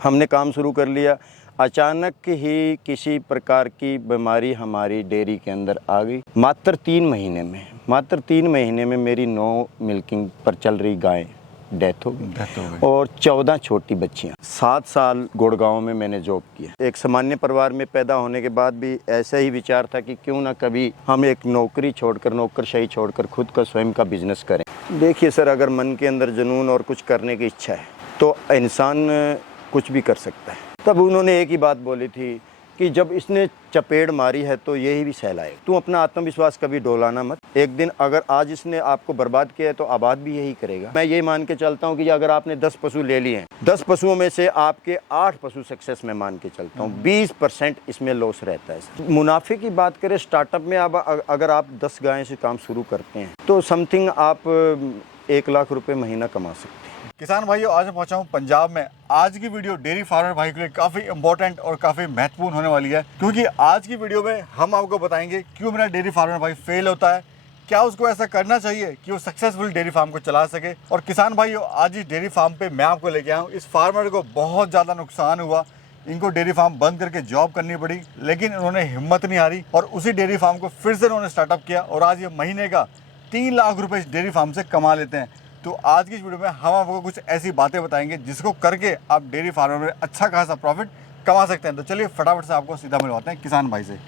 हमने काम शुरू कर लिया। अचानक ही किसी प्रकार की बीमारी हमारी डेयरी के अंदर आ गई। मात्र 3 महीने में मेरी 9 मिल्किंग पर चल रही गायें डेथ हो गई और 14 छोटी बच्चियां। 7 साल गुड़गांव में मैंने जॉब किया। एक सामान्य परिवार में पैदा होने के बाद भी ऐसा ही विचार था कि क्यों ना कभी हम एक नौकरी छोड़कर, नौकरशाही छोड़कर खुद का स्वयं का बिजनेस करें। देखिए सर, अगर मन के अंदर जुनून और कुछ करने की इच्छा है तो इंसान कुछ भी कर सकता है। तब उन्होंने एक ही बात बोली थी कि जब इसने चपेड़ मारी है तो यही भी सहलाए। तू अपना आत्मविश्वास कभी डोलाना मत। एक दिन अगर आज इसने आपको बर्बाद किया है तो आबाद भी यही करेगा। मैं ये मान के चलता हूँ कि अगर आपने 10 पशु ले लिए हैं, 10 पशुओं में से आपके 8 पशु सक्सेस में मान के चलता हूँ, 20% इसमें लॉस रहता है। मुनाफे की बात करें स्टार्टअप में, अब अगर आप 10 गायें से काम शुरू करते हैं तो समथिंग आप 1 लाख रुपये महीना कमा सकते हैं। किसान भाइयों, आज मैं पहुंचा हूं पंजाब में। आज की वीडियो डेयरी फार्मर भाई के लिए काफ़ी इंपॉर्टेंट और काफ़ी महत्वपूर्ण होने वाली है, क्योंकि आज की वीडियो में हम आपको बताएंगे क्यों मेरा डेयरी फार्मर भाई फेल होता है, क्या उसको ऐसा करना चाहिए कि वो सक्सेसफुल डेयरी फार्म को चला सके। और किसान भाइयों, आज इस डेयरी फार्म पे मैं आपको लेके आया हूँ। इस फार्मर को बहुत ज़्यादा नुकसान हुआ, इनको डेयरी फार्म बंद करके जॉब करनी पड़ी, लेकिन उन्होंने हिम्मत नहीं हारी और उसी डेयरी फार्म को फिर से उन्होंने स्टार्टअप किया और आज ये महीने का 3 लाख रुपये इस डेयरी फार्म से कमा लेते हैं। तो आज की इस वीडियो में हम आपको कुछ ऐसी बातें बताएंगे जिसको करके आप डेयरी फार्मर में अच्छा खासा प्रॉफिट कमा सकते हैं। तो चलिए फटाफट से आपको सीधा मिलवाते हैं किसान भाई से।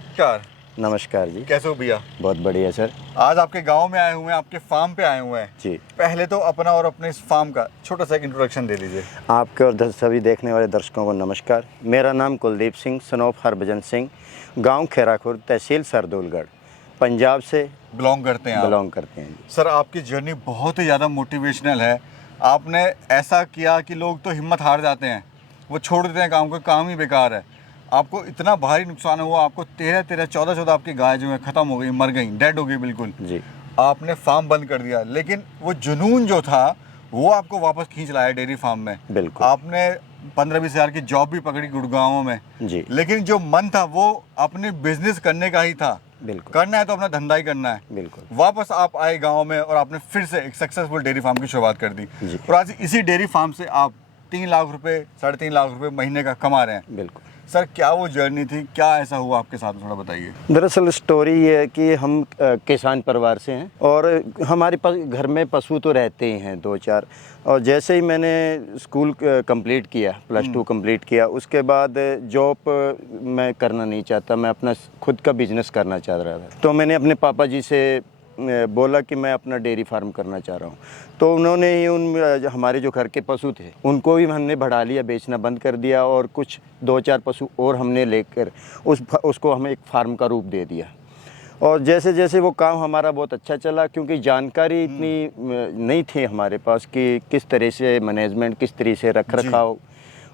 नमस्कार जी। कैसे हो भैया? बहुत बढ़िया सर। आज आपके गांव में आए हुए हैं, आपके फार्म पे आए हुए हैं जी। पहले तो अपना और अपने इस फार्म का छोटा सा एक इंट्रोडक्शन दे दीजिए। आपके और सभी देखने वाले दर्शकों को नमस्कार। मेरा नाम कुलदीप सिंह, सन ऑफ हरभजन सिंह, गाँव खैराखुर, तहसील सरदौलगढ़, पंजाब से बिलोंग करते हैं। सर, आपकी जर्नी बहुत ही ज़्यादा मोटिवेशनल है। आपने ऐसा किया कि लोग तो हिम्मत हार जाते हैं, वो छोड़ देते हैं काम को, काम ही बेकार है। आपको इतना भारी नुकसान हुआ, आपको 14 आपकी गाय जो है ख़त्म हो गई, मर गई, डेड हो गई बिल्कुल जी। आपने फार्म बंद कर दिया, लेकिन वो जुनून जो था वो आपको वापस खींच लाया डेयरी फार्म में। बिल्कुल। आपने 15-20 हज़ार की जॉब भी पकड़ी गुड़गांव में जी। लेकिन जो मन था वो अपने बिजनेस करने का ही था। बिल्कुल। करना है तो अपना धंधा ही करना है। बिल्कुल। वापस आप आए गांव में और आपने फिर से एक सक्सेसफुल डेयरी फार्म की शुरुआत कर दी जी। और आज इसी डेयरी फार्म से आप 3 लाख रुपए, 3.5 लाख रुपए महीने का कमा रहे हैं। बिल्कुल। सर, क्या वो जर्नी थी, क्या ऐसा हुआ आपके साथ, थोड़ा बताइए। दरअसल स्टोरी ये है कि हम किसान परिवार से हैं और हमारे पास घर में पशु तो रहते ही हैं 2-4। और जैसे ही मैंने स्कूल कंप्लीट किया, +2 कंप्लीट किया, उसके बाद जॉब मैं करना नहीं चाहता, मैं अपना खुद का बिजनेस करना चाह रहा था। तो मैंने अपने पापा जी से बोला कि मैं अपना डेयरी फार्म करना चाह रहा हूँ। तो उन्होंने ही हमारे जो घर के पशु थे उनको भी हमने बढ़ा लिया, बेचना बंद कर दिया और कुछ 2-4 पशु और हमने लेकर उसको हमें एक फार्म का रूप दे दिया। और जैसे जैसे वो काम हमारा बहुत अच्छा चला, क्योंकि जानकारी इतनी नहीं थी हमारे पास कि किस तरह से मैनेजमेंट, किस तरह से रख रखाव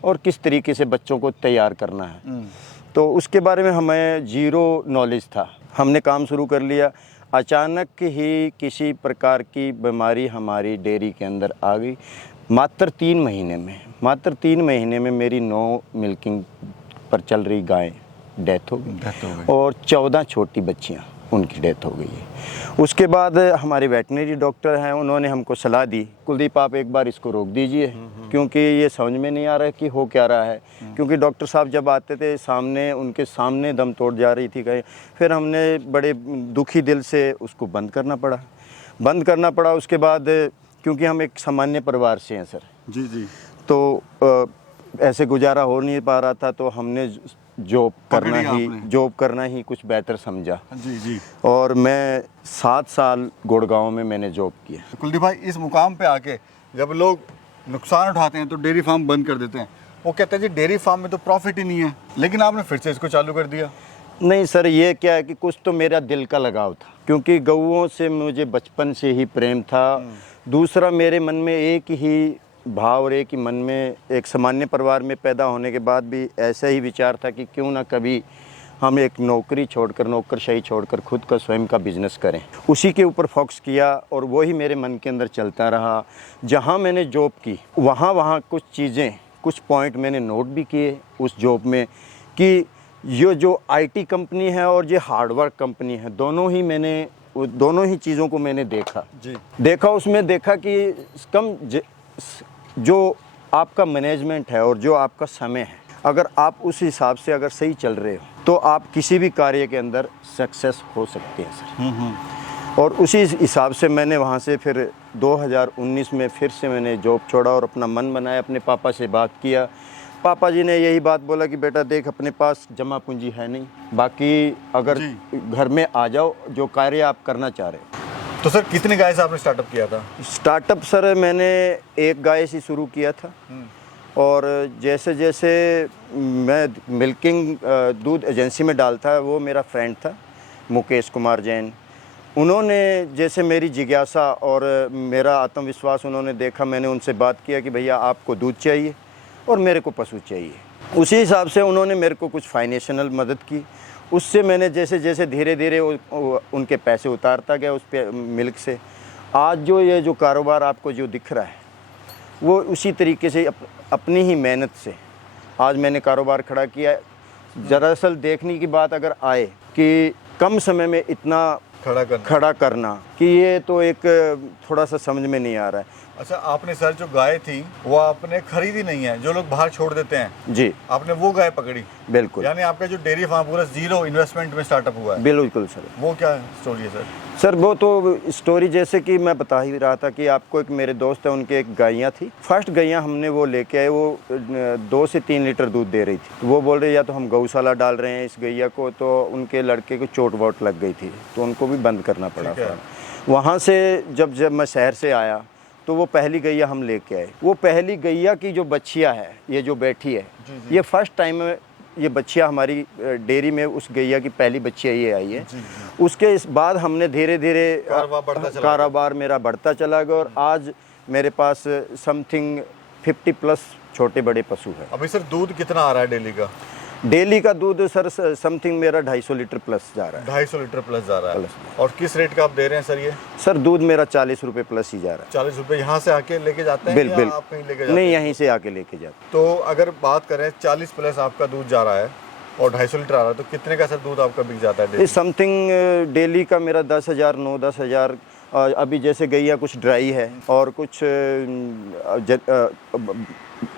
और किस तरीके से बच्चों को तैयार करना है, तो उसके बारे में हमें ज़ीरो नॉलेज था। हमने काम शुरू कर लिया। अचानक ही किसी प्रकार की बीमारी हमारी डेयरी के अंदर आ गई। मात्र 3 महीने में मेरी 9 मिल्किंग पर चल रही गायें डेथ हो गई और 14 छोटी बच्चियां, उनकी डेथ हो गई है। उसके बाद हमारे वेटनरी डॉक्टर हैं, उन्होंने हमको सलाह दी, कुलदीप आप एक बार इसको रोक दीजिए, क्योंकि ये समझ में नहीं आ रहा है कि हो क्या रहा है। क्योंकि डॉक्टर साहब जब आते थे उनके सामने दम तोड़ जा रही थी गाय। फिर हमने बड़े दुखी दिल से उसको बंद करना पड़ा। उसके बाद क्योंकि हम एक सामान्य परिवार से हैं सर जी, तो ऐसे गुजारा हो नहीं पा रहा था, तो हमने जॉब करना ही कुछ बेहतर समझा। जी। और मैं 7 साल गुड़गांव में मैंने जॉब किया। कुलदीप भाई, इस मुकाम पे आके जब लोग नुकसान उठाते हैं तो डेयरी फार्म बंद कर देते हैं, वो कहते हैं जी डेयरी फार्म में तो प्रॉफिट ही नहीं है, लेकिन आपने फिर से इसको चालू कर दिया। नहीं सर, ये क्या है कि कुछ तो मेरा दिल का लगाव था, क्योंकि गऊओं से मुझे बचपन से ही प्रेम था। दूसरा, मेरे मन में एक ही भाव और एक ही मन में, एक सामान्य परिवार में पैदा होने के बाद भी ऐसा ही विचार था कि क्यों ना कभी हम एक नौकरी छोड़कर, नौकरशाही छोड़कर खुद का स्वयं का बिजनेस करें। उसी के ऊपर फोकस किया और वही मेरे मन के अंदर चलता रहा। जहाँ मैंने जॉब की वहाँ कुछ चीज़ें, कुछ पॉइंट मैंने नोट भी किए उस जॉब में कि ये जो IT कंपनी है और ये हार्डवर्क कंपनी है, दोनों ही चीज़ों को मैंने देखा। उसमें देखा कि जो आपका मैनेजमेंट है और जो आपका समय है, अगर आप उस हिसाब से अगर सही चल रहे हो तो आप किसी भी कार्य के अंदर सक्सेस हो सकते हैं सर। और उसी हिसाब से मैंने वहाँ से फिर 2019 में फिर से मैंने जॉब छोड़ा और अपना मन बनाया, अपने पापा से बात किया। पापा जी ने यही बात बोला कि बेटा देख, अपने पास जमा पूंजी है नहीं, बाकी अगर घर में आ जाओ, जो कार्य आप करना चाह रहे हो। तो सर कितने गाय से आपने स्टार्टअप किया था? स्टार्टअप सर मैंने एक गाय से शुरू किया था और जैसे जैसे मैं मिल्किंग दूध एजेंसी में डालता, वो मेरा फ्रेंड था मुकेश कुमार जैन। उन्होंने जैसे मेरी जिज्ञासा और मेरा आत्मविश्वास उन्होंने देखा, मैंने उनसे बात किया कि भैया आपको दूध चाहिए और मेरे को पशु चाहिए। उसी हिसाब से उन्होंने मेरे को कुछ फाइनेंशियल मदद की। उससे मैंने जैसे जैसे धीरे धीरे उनके पैसे उतारता गया उस पे मिल्क से। आज जो ये जो कारोबार आपको जो दिख रहा है, वो उसी तरीके से अपनी ही मेहनत से आज मैंने कारोबार खड़ा किया है। दरअसल देखने की बात अगर आए कि कम समय में इतना खड़ा करना, कि ये तो एक थोड़ा सा समझ में नहीं आ रहा है। अच्छा, आपने सर जो गाय थी वो आपने खरीदी नहीं है, जो लोग बाहर छोड़ देते हैं जी, आपने वो गाय पकड़ी? बिल्कुल। यानी आपका जो डेयरी फार्म पूरा 0 इन्वेस्टमेंट में स्टार्टअप हुआ है? बिल्कुल सर। वो क्या स्टोरी है सर? सर वो तो स्टोरी जैसे कि मैं बता ही रहा था कि आपको, एक मेरे दोस्त है, उनके एक गायियाँ थी। फर्स्ट गायियाँ हमने वो लेके आए, वो 2 से 3 लीटर दूध दे रही थी। तो वो बोल रहे या तो हम गौशाला डाल रहे हैं इस गैया को, तो उनके लड़के को चोट वोट लग गई थी तो उनको भी बंद करना पड़ा। वहाँ से जब मैं शहर से आया तो वो पहली गैया हम लेके आए। वो पहली गैया की जो बच्चियाँ है, ये जो बैठी है, ये फर्स्ट टाइम ये बच्चियाँ हमारी डेयरी में, उस गैया की पहली बच्चियाँ ये आई है। उसके इस बाद हमने धीरे धीरे कारोबार मेरा बढ़ता चला गया और आज मेरे पास समथिंग 50+ छोटे बड़े पशु है। अभी सर दूध कितना आ रहा है डेली का? डेली का दूध सर समथिंग मेरा 250 लीटर प्लस जा रहा है। 250 लीटर प्लस जा रहा है। और किस रेट का आप दे रहे हैं सर ये? सर दूध मेरा 40 रुपए प्लस ही जा रहा है। 40 रुपए यहाँ से आके लेके जाते हैं या आप कहीं लेके जाते हैं? नहीं, यहीं से आके लेके जाते। तो अगर बात करें 40 प्लस आपका दूध जा रहा है और 250 लीटर आ रहा है, तो कितने का सर दूध आपका बिक जाता है? समथिंग डेली का मेरा 10,000 9-10,000। अभी जैसे गैया कुछ ड्राई है और कुछ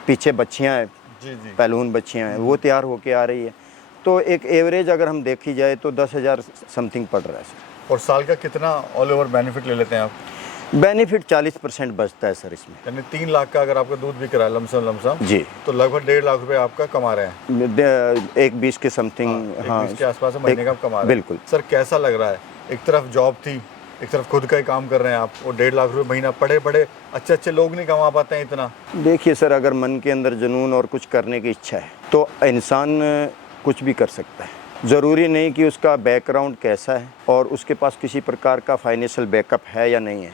पीछे बच्चियाँ हैं, पहलून बच्चियाँ हैं, वो तैयार होके आ रही है। तो एक एवरेज अगर हम देखी जाए तो 10,000 समथिंग पड़ रहा है सर। और साल का कितना ऑल ओवर बेनिफिट ले लेते हैं आप? बेनिफिट 40% बचता है सर इसमें। यानी 3 लाख का अगर आपका दूध बिक रहा है लमसम जी, तो लगभग 1.5 लाख रुपए आपका कमा रहे हैं। 1-20 के समथिंग, हाँ, 1-20 के आसपास महीने का कमा रहे हैं। बिल्कुल। सर कैसा लग रहा है? एक तरफ जॉब थी, एक तरफ खुद का ही काम कर रहे हैं आप, और 1.5 लाख रुपए महीना, पढ़े अच्छे लोग नहीं कमा पाते हैं इतना। देखिए सर, अगर मन के अंदर जुनून और कुछ करने की इच्छा है तो इंसान कुछ भी कर सकता है। ज़रूरी नहीं कि उसका बैकग्राउंड कैसा है और उसके पास किसी प्रकार का फाइनेंशियल बैकअप है या नहीं है,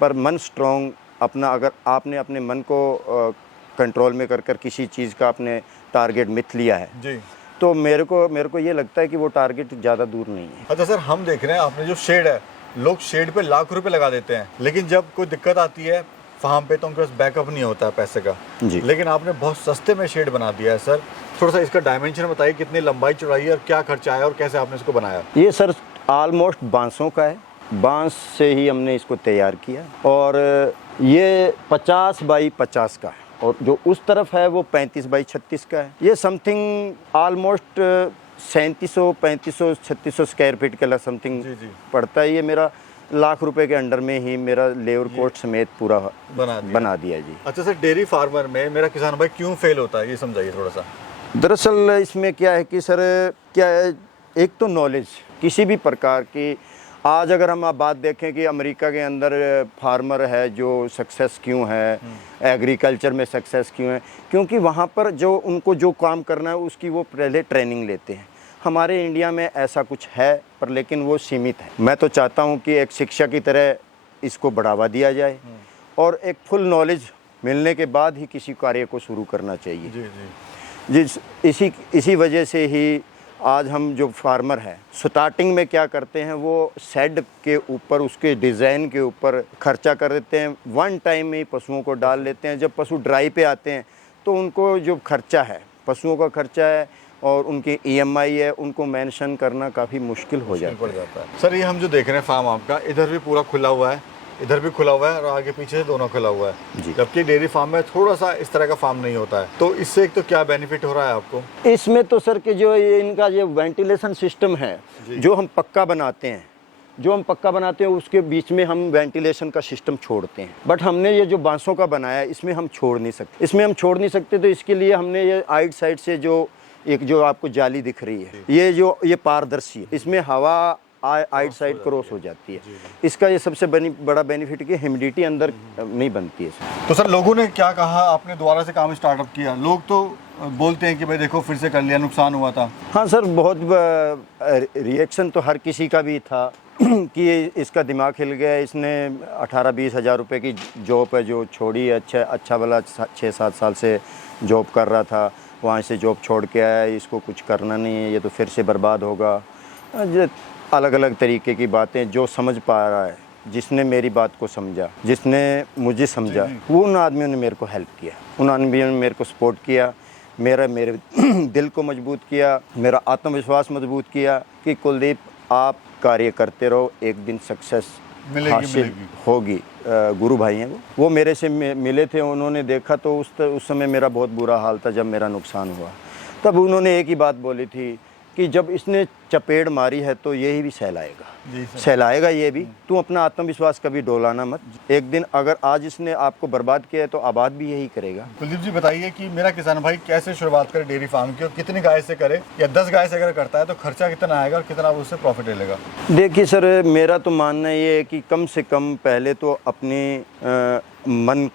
पर मन स्ट्रॉन्ग अपना, अगर आपने अपने मन को कंट्रोल में कर किसी चीज़ का आपने टारगेट मिथ लिया है जी, तो मेरे को ये लगता है कि वो टारगेट ज़्यादा दूर नहीं है। अच्छा सर, हम देख रहे हैं आपने जो शेड है, लोग शेड पे लाख रुपए लगा देते हैं, लेकिन जब कोई दिक्कत आती है फार्म पे तो उनके पास बैकअप नहीं होता है पैसे का जी। लेकिन आपने बहुत सस्ते में शेड बना दिया है सर। थोड़ा सा इसका डायमेंशन बताइए, कितनी लंबाई चौड़ाई है और क्या खर्चा आया और कैसे आपने इसको बनाया? ये सर ऑलमोस्ट बांसों का है, बांस से ही हमने इसको तैयार किया और ये 50 बाई 50 का है और जो उस तरफ है वो 35 बाई 36 का है। ये समथिंग ऑलमोस्ट 3700 3500 3600 स्क्वायर फीट के लग समथिंग पड़ता है। ये मेरा लाख रुपए के अंडर में ही मेरा लेबर कोट समेत पूरा बना दिया जी। अच्छा सर, डेयरी फार्मर में मेरा किसान भाई क्यों फेल होता है, ये समझाइए थोड़ा सा। दरअसल इसमें क्या है कि सर, क्या है, एक तो नॉलेज किसी भी प्रकार की। आज अगर हम आप बात देखें कि अमेरिका के अंदर फार्मर है जो सक्सेस क्यों है, एग्रीकल्चर में सक्सेस क्यों है, क्योंकि वहाँ पर जो उनको जो काम करना है उसकी वो पहले ट्रेनिंग लेते हैं। हमारे इंडिया में ऐसा कुछ है पर लेकिन वो सीमित है। मैं तो चाहता हूँ कि एक शिक्षा की तरह इसको बढ़ावा दिया जाए और एक फुल नॉलेज मिलने के बाद ही किसी कार्य को शुरू करना चाहिए। इसी वजह से ही आज हम जो फार्मर हैं स्टार्टिंग में क्या करते हैं, वो शेड के ऊपर उसके डिज़ाइन के ऊपर खर्चा कर देते हैं, वन टाइम में ही पशुओं को डाल लेते हैं। जब पशु ड्राई पे आते हैं तो उनको जो खर्चा है, पशुओं का खर्चा है और उनकी EMI है, उनको मेंशन करना काफ़ी मुश्किल हो जाता है। सर ये हम जो देख रहे हैं फार्म आपका, इधर भी पूरा खुला हुआ है इधर भी खुला हुआ है और आगे पीछे से दोनों खुला हुआ है, जी। जबकि डेयरी फार्म में थोड़ा सा इस तरह का फार्म नहीं होता है। तो इससे एक तो क्या बेनिफिट हो रहा है आपको? इसमें तो सर कि जो ये इनका ये वेंटिलेशन सिस्टम है, जो हम पक्का बनाते हैं, उसके बीच में हम वेंटिलेशन का सिस्टम छोड़ते हैं। बट हमने ये जो बांसों का बनाया है, इसमें हम छोड़ नहीं सकते। तो इसके लिए हमने ये आइड साइड से जो एक जो आपको जाली दिख रही है, ये पारदर्शी है, इसमें हवा आइड साइड क्रॉस हो जाती है। इसका ये सबसे बड़ा बेनिफिट कि ह्यूमिडिटी अंदर नहीं बनती है। तो सर लोगों ने क्या कहा, आपने दोबारा से काम स्टार्टअप किया? लोग तो बोलते हैं कि भाई देखो फिर से कर लिया, नुकसान हुआ था। हाँ सर, बहुत रिएक्शन तो हर किसी का भी था कि इसका दिमाग हिल गया, इसने 18-20 हज़ार रुपये की जॉब है जो छोड़ी है, अच्छा वाला 6-7 साल से जॉब कर रहा था, वहाँ से जॉब छोड़ के आया, इसको कुछ करना नहीं है, ये तो फिर से बर्बाद होगा। अलग अलग तरीके की बातें जो समझ पा रहा है, जिसने मेरी बात को समझा, जिसने मुझे समझा, वो उन आदमियों ने मेरे को हेल्प किया, उन आदमियों ने मेरे को सपोर्ट किया, मेरे दिल को मजबूत किया, मेरा आत्मविश्वास मजबूत किया कि कुलदीप आप कार्य करते रहो, एक दिन सक्सेस हासिल होगी। गुरु भाई हैं वो मेरे से मिले थे, उन्होंने देखा तो उस समय मेरा बहुत बुरा हाल था जब मेरा नुकसान हुआ। तब उन्होंने एक ही बात बोली थी कि जब इसने चपेट मारी है तो यही भी सहलाएगा ये भी, तू अपना आत्मविश्वास कभी डोलाना मत, एक दिन अगर आज इसने आपको बर्बाद किया है तो आबाद भी यही करेगा। कुलदीप जी बताइए कि मेरा किसान भाई कैसे शुरुआत करे डेयरी फार्म की, और कितनी गाय से करे, या 10 गाय से अगर करता है तो खर्चा कितना आएगा और कितना उससे प्रॉफिट लेगा? देखिए सर, मेरा तो मानना ये है कि कम से कम पहले तो अपने मन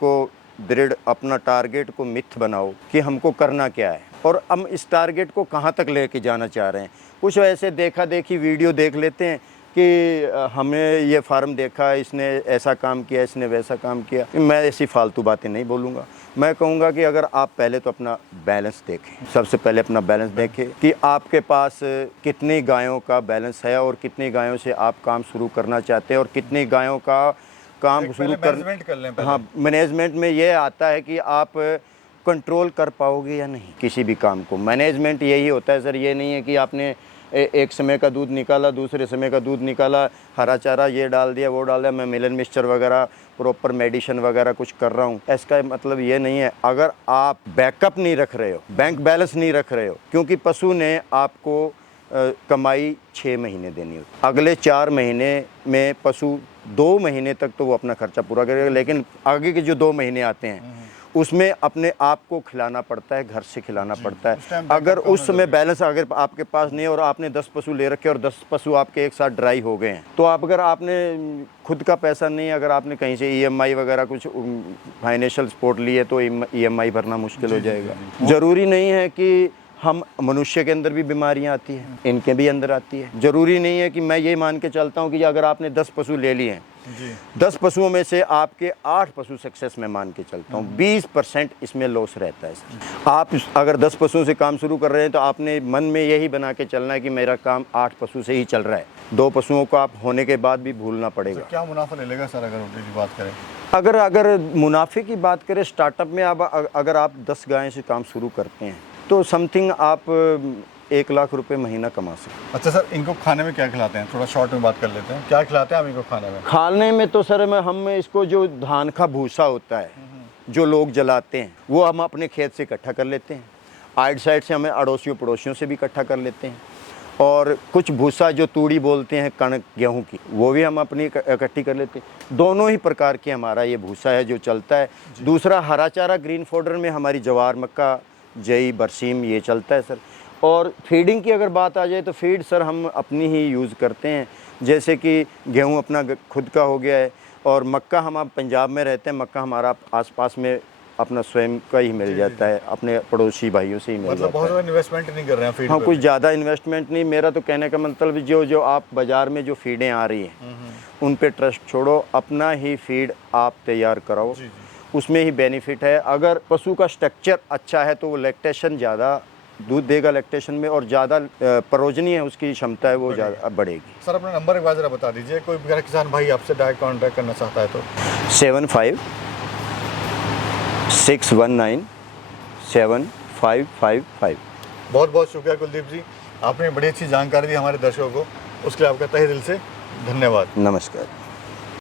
को दृढ़, अपना टारगेट को मिथ बनाओ कि हमको करना क्या है और हम इस टारगेट को कहाँ तक लेके जाना चाह रहे हैं। कुछ ऐसे देखा देखी वीडियो देख लेते हैं कि हमें ये फार्म देखा, इसने ऐसा काम किया, इसने वैसा काम किया। मैं ऐसी फालतू बातें नहीं बोलूँगा, मैं कहूँगा कि अगर आप पहले तो अपना बैलेंस देखें, सबसे पहले अपना बैलेंस देखें कि आपके पास कितनी गायों का बैलेंस है और कितनी गायों से आप काम शुरू करना चाहते हैं और कितनी गायों का काम शुरू कर लें। हाँ, मैनेजमेंट में ये आता है कि आप कंट्रोल कर पाओगे या नहीं किसी भी काम को। मैनेजमेंट यही होता है सर, ये नहीं है कि आपने एक समय का दूध निकाला, दूसरे समय का दूध निकाला, हरा चारा ये डाल दिया, वो डाल दिया, मैं मिलन मिक्सचर वगैरह, प्रॉपर मेडिसिन वगैरह कुछ कर रहा हूँ, इसका मतलब ये नहीं है। अगर आप बैकअप नहीं रख रहे हो, बैंक बैलेंस नहीं रख रहे हो, क्योंकि पशु ने आपको कमाई 6 महीने देनी होती, अगले 4 महीने में पशु 2 महीने तक तो वो अपना खर्चा पूरा करेगा, लेकिन आगे के जो 2 महीने आते हैं उसमें अपने आप को खिलाना पड़ता है, घर से खिलाना पड़ता है। अगर उस समय बैलेंस अगर आपके पास नहीं और आपने 10 पशु ले रखे और 10 पशु आपके एक साथ ड्राई हो गए हैं, तो आप अगर आपने खुद का पैसा नहीं, अगर आपने कहीं से EMI वगैरह कुछ फाइनेंशियल सपोर्ट लिए तो EMI भरना मुश्किल हो जाएगा। ज़रूरी नहीं है कि हम मनुष्य के अंदर भी बीमारियां आती हैं, इनके भी अंदर आती है। ज़रूरी नहीं है कि मैं ये मान के चलता हूँ कि अगर आपने 10 पशु ले लिए हैं, 10 पशुओं में से आपके 8 पशु सक्सेस में मान के चलता हूँ, 20% इसमें लॉस रहता है सर। आप अगर 10 पशुओं से काम शुरू कर रहे हैं तो आपने मन में यही बना के चलना है कि मेरा काम 8 पशु से ही चल रहा है, 2 पशुओं को आप होने के बाद भी भूलना पड़ेगा। क्या मुनाफा ले लेगा सर अगर बात करें? अगर मुनाफे की बात करें, स्टार्टअप में अगर आप 10 गायें से काम शुरू करते हैं तो समथिंग आप 1 लाख रुपए महीना कमा सकते हैं। अच्छा सर, इनको खाने में क्या खिलाते हैं? थोड़ा शॉर्ट में बात कर लेते हैं, क्या खिलाते हैं आप इनको खाने में? खाने में तो सर हम इसको जो धान का भूसा होता है जो लोग जलाते हैं वो हम अपने खेत से इकट्ठा कर लेते हैं, आइड साइड से हमें अड़ोसियों पड़ोसियों से भी इकट्ठा कर लेते हैं, और कुछ भूसा जो तूड़ी बोलते हैं कणक गेहूं की, वो भी हम अपनी इकट्ठी कर लेते हैं। दोनों ही प्रकार के हमारा ये भूसा है जो चलता है। दूसरा हरा चारा ग्रीन फोडर में हमारी जवार, मक्का, जई, बरसीम ये चलता है सर। और फीडिंग की अगर बात आ जाए तो फीड सर हम अपनी ही यूज़ करते हैं, जैसे कि गेहूं अपना खुद का हो गया है, और मक्का हम आप पंजाब में रहते हैं, मक्का हमारा आसपास में अपना स्वयं का ही मिल जाता है, अपने पड़ोसी भाइयों से ही मिल जाता है। बहुत ज़्यादा इन्वेस्टमेंट नहीं कर रहे हैं फीड हाँ, कुछ ज़्यादा इन्वेस्टमेंट नहीं। मेरा तो कहने का मतलब जो आप बाज़ार में जो फीडें आ रही हैं उन पे ट्रस्ट छोड़ो, अपना ही फीड आप तैयार कराओ, उसमें ही बेनिफिट है। अगर पशु का स्ट्रक्चर अच्छा है तो वो लैक्टेशन ज़्यादा दूध देगा लैक्टेशन में, और ज़्यादा परोजनी है उसकी क्षमता है वो ज़्यादा बढ़ेगी। सर अपना नंबर एक बार ज़रा बता दीजिए, कोई मेरा किसान भाई आपसे डायरेक्ट कॉन्टैक्ट करना चाहता है तो। 75-619-7555। बहुत बहुत शुक्रिया कुलदीप जी, आपने बड़ी अच्छी जानकारी दी हमारे दर्शकों को, उसके लिए आपका तहे दिल से धन्यवाद। नमस्कार।